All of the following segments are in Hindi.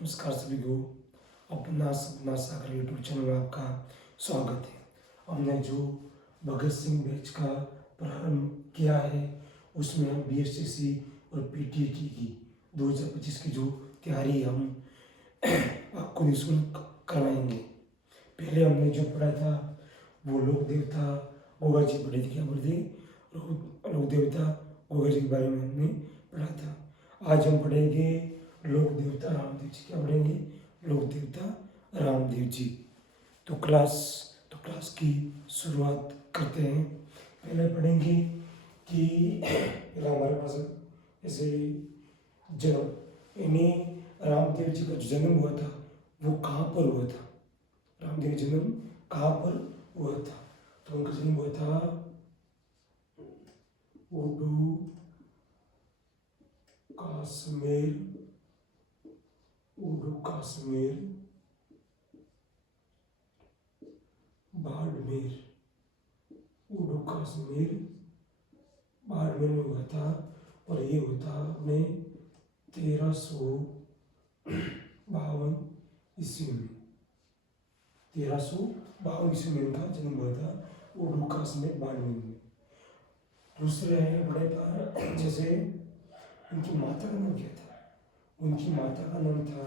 नमस्कार सभी को। अपना सपना सागर यूट्यूब चैनल में आपका स्वागत है। हमने जो भगत सिंह बैच का प्रारंभ किया है उसमें हम बीएसएससी और पीटीटी की 2025 की जो तैयारी हम आपको निःशुल्क करवाएंगे। पहले हमने जो पढ़ा था वो लोक देवता गोगा जी पढ़ी थी, क्या बोलते लोक देवता गोगा जी के बारे में हमने पढ़ा था। आज हम पढ़ेंगे लोक देवता रामदेव जी। क्या पढ़ेंगे? लोक देवता रामदेव जी। तो क्लास की शुरुआत करते हैं। पहले पढ़ेंगे कि पहला हमारे पास ऐसे जन्म, यानी रामदेव जी का जो जन्म हुआ था वो कहाँ पर हुआ था? रामदेव जन्म कहाँ पर हुआ था? तो उनका जन्म हुआ था उडू कश्मीर बाड़मेर, उडू कश्मीर बाड़मेर में हुआ था। और ये हुआ था अपने 1352 ईस्वी में। 1352 ईस्वी में इनका जन्म हुआ था उडू कश्मीर बाड़मेर में। दूसरे हैं बड़े पर, जैसे उनकी माता का नाम क्या था? उनकी माता का नाम था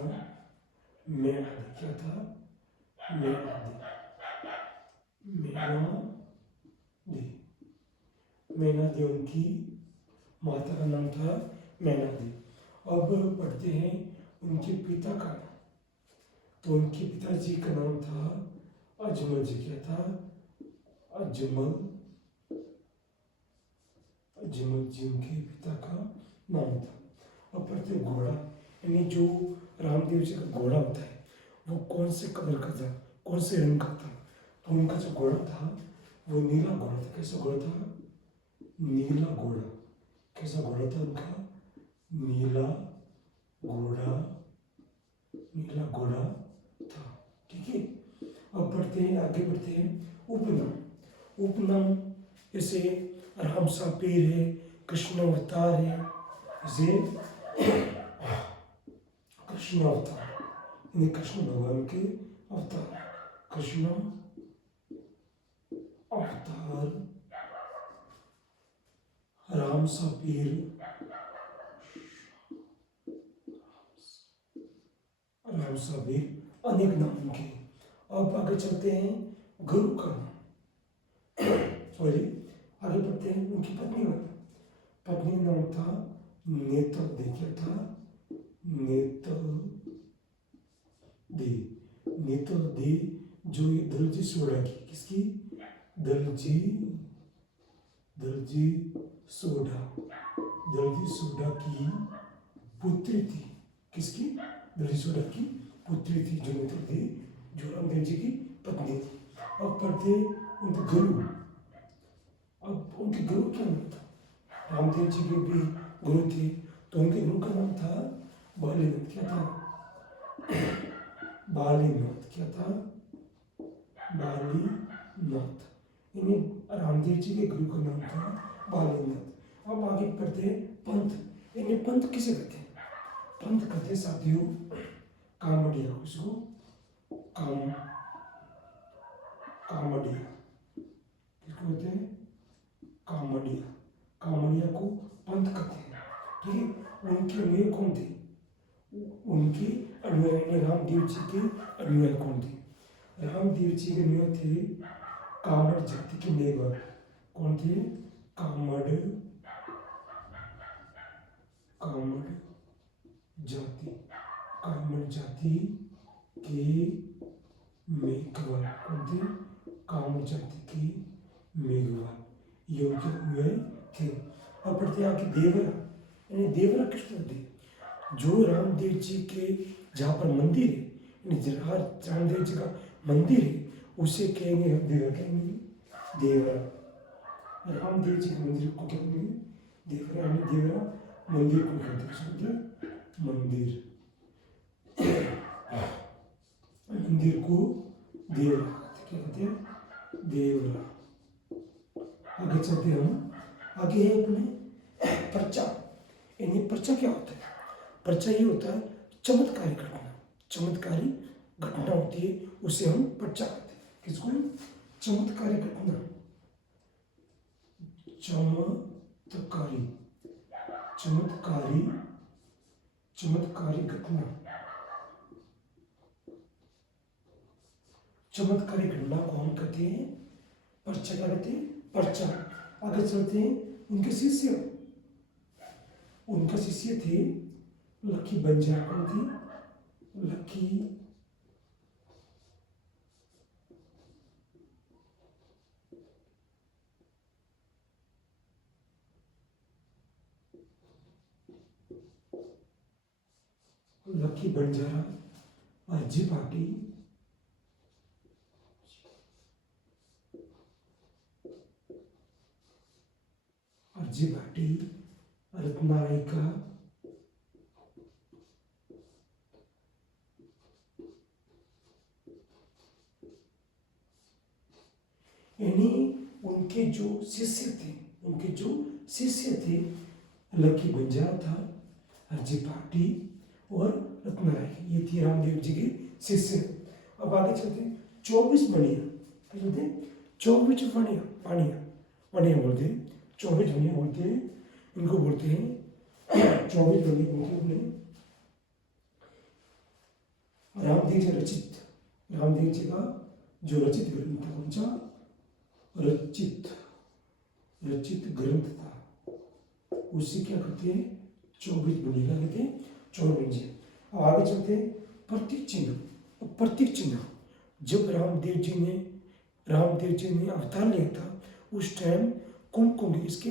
मेनादी। क्या था? मेनादी उनकी माता का नाम था मेनादी। अब पढ़ते हैं उनके पिता का नाम। तो उनके पिताजी का नाम था अजमल जी। क्या था? अजमल जी उनके पिता का नाम था। अब पढ़ते घोड़ा, यानी जो रामदेव जी का घोड़ा होता है वो कौन से कलर का था, कौन से रंग का था? तो उनका जो घोड़ा था वो नीला घोड़ा था। कैसा घोड़ा था? नीला घोड़ा। कैसा घोड़ा था उनका? नीला घोड़ा था। ठीक है। अब पढ़ते हैं, आगे बढ़ते हैं। उपनाम जैसे राम सा पीर है, कृष्ण अवतार है, जैसे कृष्ण अवतार, यानी कृष्ण भगवान के अवतार। कृष्ण अवतार, राम सा पीर, अनेक नाम के। अब आगे चलते हैं गुरु का नाम। सॉरी, आगे बढ़ते हैं उनकी पत्नी का। पत्नी का नाम था नेतल दे। क्या था? नेतल दे, जो ये दलजी सोडा की, किसकी? दलजी सोडा की पुत्री थी। किसकी? दलजी सोडा की पुत्री थी, जो नेतल दे, जो रामदेव जी की पत्नी थी। अब पढ़ते उनके गुरु। अब उनके गुरु क्या नाम था? रामदेव जी के भी गुरु थे, तो उनके गुरु का नाम था बालीनाथ। क्या था? बालीनाथ। क्या था? बालीनाथ, यानी रामदेव जी के गुरु का नाम था बालीनाथ। अब आगे पढ़ते पंथ, यानी पंथ किसे कहते हैं? पंथ कहते साथियों कामड़िया। उसको कामड़िया किसको कहते हैं? कामड़िया को पंथ कहते हैं। ठीक है। उनके अनुयायी कौन थे? उनके अनुयायी, रामदेव जी के अनुयायी कौन थे? रामदेव जी के अनुयायी थे कामड़ जाति के नेवर। कौन थे? कामड़ जाति के मेघवाल। कौन थे? कामड़ जाति के मेघवाल, योग्य हुए थे। अब पढ़ते आगे देवरा, यानी देवरा किसको कहते हैं? जो रामदेव जी के जहाँ पर मंदिर है, यानी जहाँ रामदेव जी का मंदिर है उसे कहेंगे हम देवरा। कहेंगे देवरा। रामदेव जी के मंदिर को कहेंगे देवरा, यानी देवरा मंदिर को कहते हैं। मंदिर को देवरा क्या कहते हैं? देवरा। आगे चलते हम। आगे है अपने पर्चा, यानी पर्चा क्या होता है? पर्चा ये होता है चमत्कारी घटना। चमत्कारी घटना होती है उसे हम पर्चा कहते हैं। किसको? चमत्कारी घटना, चमत्कारी, चमत्कारी, चमत्कारी घटना, चमत्कारी घटना को हम कहते हैं पर्चा। क्या कहते हैं? पर्चा। आगे चलते हैं। उनके शिष्य, उनका शिष्य थे लकी बंजार। कौन थे? लकी लकी बंजारा, अर्जी पाटी, अर्जी पाटी, रत्नायिका, यानी उनके जो शिष्य थे, उनके जो शिष्य थे, लकी बंजारा था, अर्जी पाटी और रत्नायिका, ये थी रामदेव जी के शिष्य। अब आगे चलते हैं। 24 बनिया, क्या बोलते हैं? 24 बनिया, पानिया, बनिया बोलते हैं। 24 बनिया बोलते हैं, इनको बोलते हैं 24 बनिया बोलते हैं। रामदेव जी रचित, रामदेव जी का जो रचित ग्रंथ था, कौन सा? रचित, रचित ग्रंथ था, उसी क्या कहते हैं? 24 बनिया। क्या कहते हैं? 24 बनिया। अब आगे चलते हैं। प्रतीक चिन्ह, प्रतीक चिन्ह, जब रामदेव जी ने अवतार लिया था उस टाइम कुमकुम, इसके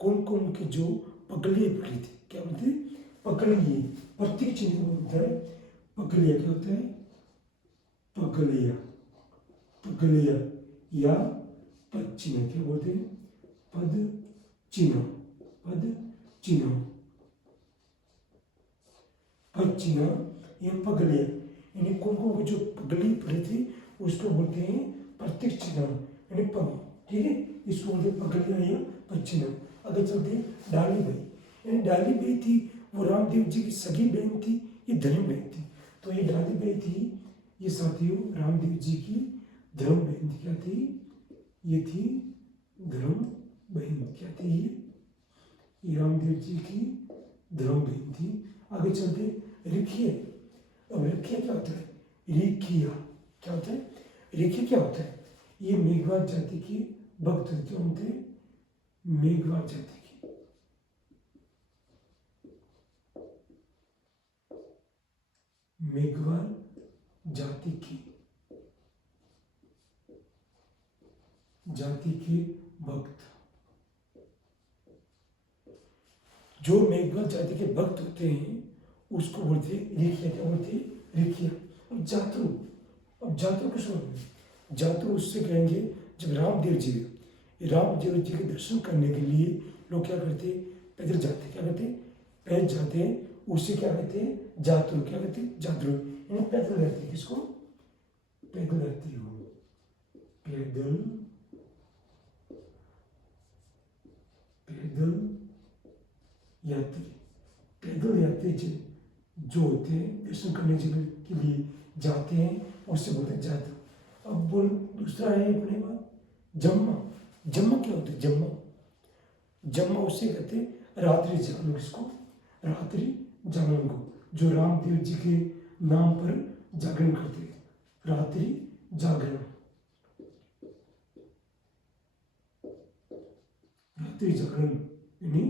कुमकुम की जो पगलियाँ पड़ी थी, क्या बोलते हैं? पगलियाँ। प्रतीक चिन्ह होता है पगलिया। क्या होता है? पगलिया, पगलिया या पद चिन्ह। क्या बोलते हैं? पद चिन्ह, पद चिन्ह, पद चिन्ह या पगलिया, यानी कुमकुम की जो पगली पड़ी थी उसको बोलते हैं प्रतीक चिन्ह, यानी पग। ठीक है, इसको बोलते हैं पगलिया या पद चिन्ह। अगर चलते हैं डाली बाई, यानी डाली बाई थी वो रामदेव जी की सगी बहन थी, ये धर्म बहन थी। तो ये डाली बाई थी, ये साथियों रामदेव जी की धर्म बहन थी। क्या थी? ये थी धर्म बहन। क्या थी? ये रामदेव जी की धर्म बहन थी। आगे चलते रिखिए। अब रिखिया क्या होता है? रिखिया क्या होता है? रिखिया क्या होता है? ये मेघवाल जाति की भक्त थे। क्या होते? मेघवाल जाति की, मेघवाल जाति की, जाति के भक्त। जो मेघवाल जाति के भक्त होते हैं उसको बोलते हैं रेखिया। क्या बोलते हैं? रेखिया। अब जातरू, अब जातरू किस बोलते? जातरू उससे कहेंगे जब रामदेव जी के दर्शन करने के लिए लोग क्या करते हैं? पैदल जाते। क्या कहते हैं? पैदल जाते हैं, उसे क्या कहते हैं? जातरू। क्या कहते हैं? जातरू, यानी पैदल जाते हैं। किसको? पैदल यात्री हो, पैदल, पैदल यात्री, पैदल यात्री जो होते हैं दर्शन करने के लिए जाते हैं उससे बोलते हैं जातरू। अब बोल दूसरा है अपने पास जम्मा। जम्मा क्या होता है? जम्मा, जम्मा उससे कहते हैं रात्रि जागरण। किसको? रात्रि जागरण को, जो रामदेव जी के नाम पर जागरण करते हैं, रात्रि जागरण, रात्रि जागरण, यानी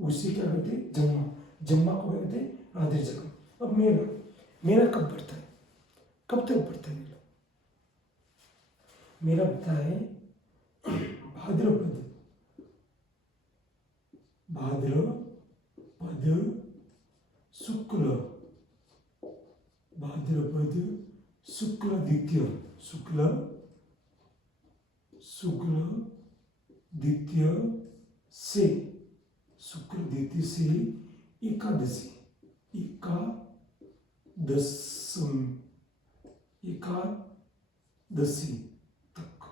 उसी क्या कहते हैं? जम्मा। जम्मा को कहते हैं रात्रि जागरण। अब मेला, मेला कब पड़ता है? कब तक पड़ता है मेला? मेला पड़ता है भाद्रपद, भाद्रपद शुक्ल, भाद्रपद शुक्ल द्वितीय, शुक्ल द्वितीय से, शुक्ल द्वितीय से एकादशी, एकादशी तक।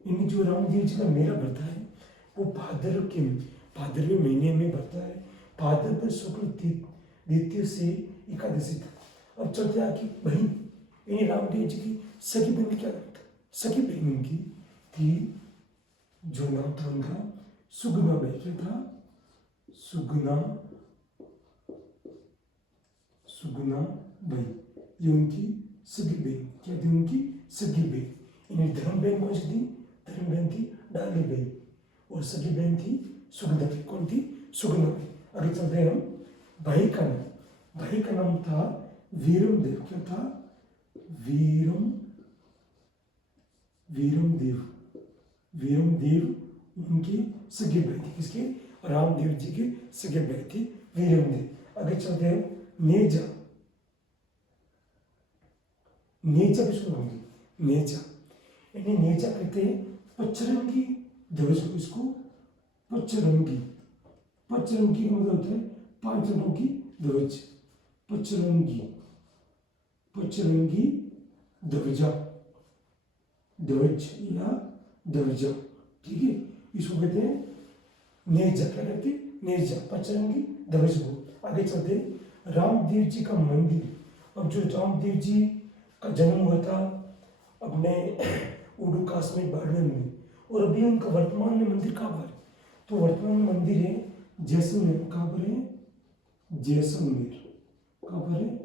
इन जो रामदेव जी का मेला बढ़ता है वो भाद्रवे महीने में बढ़ता है, भाद्रपद शुक्ल द्वितीय से एकादशी तक। अब चलते हैं कि बहन, यानी रामदेव जी की सगी बहन क्या नाम था? सगी बहन उनकी थी, जो नाम था उनका सुगना बाई। क्या था? सुगना बाई। ये उनकी सगी बहन। क्या थी? उनकी सगी बहन। इन्हें धर्म बहन कौन सी थी? धर्म बहन थी डाली बहन, और सगी बहन थी सुगना बाई। कौन थी? सुगना बाई। आगे चलते हैं हम। भाई का नाम, भाई का नाम था वीरमदेव। क्या था? वीरमदेव उनकी सगी भाई थी। किसके? रामदेव जी के सगे भाई थी वीरमदेव। आगे चलते हैं। नेजा, नेजा किसको होंगे? नेजा, यानी नेजा कहते हैं पचरंगी ध्वज को। इसको पचरंगी, पचरंगी का मतलब होता है पांच रंगों की ध्वज। पचरंगी ध्वजा, ध्वज या ध्वजा, ठीक है, इसको कहते हैं नेजा। क्या कहते हैं? नेजा, पचरंगी ध्वज को। आगे चलते हैं। रामदेव जी का मंदिर। अब जो रामदेव जी का जन्म हुआ था अपने उड़ू काश्मीर बॉर्डर में, और अभी उनका वर्तमान में मंदिर कहाँ पर है? तो वर्तमान में मंदिर है जैसलमेर। कहाँ पर है? जैसलमेर। कहाँ पर है?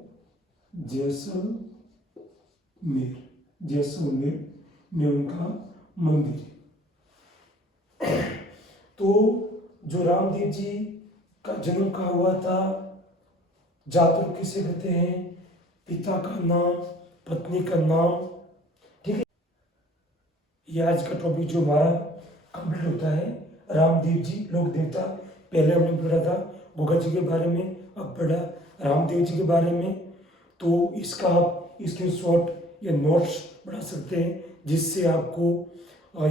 जैसलमेर में उनका मंदिर है। तो जो रामदेव जी का जन्म कहाँ हुआ था, जातक किसे कहते हैं, पिता का नाम, पत्नी का नाम, ठीक है। ये आज का टॉपिक जो हमारा कंप्लीट होता है। रामदेव जी लोक देवता। पहले हमने पढ़ा था गोगा जी के बारे में, अब पढ़ा रामदेव जी के बारे में। तो इसका आप स्क्रीनशॉट या नोट्स बना सकते हैं, जिससे आपको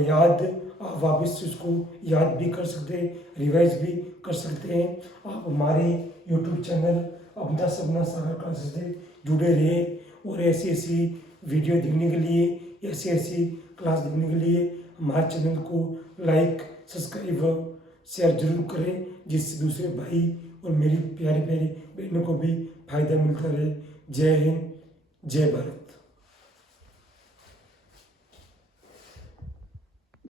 याद, आप वापस इसको याद भी कर सकते हैं, रिवाइज भी कर सकते हैं। आप हमारे यूट्यूब चैनल अपना सपना सागर क्लासेस से जुड़े रहे, और ऐसी ऐसी वीडियो देखने के लिए, ऐसी ऐसी क्लास देखने के लिए हमारे चैनल को लाइक, सब्सक्राइब, शेयर जरूर करें, जिससे दूसरे भाई और मेरी प्यारी प्यारी बहनों को भी फायदा मिलता रहे। जय हिंद, जय भारत।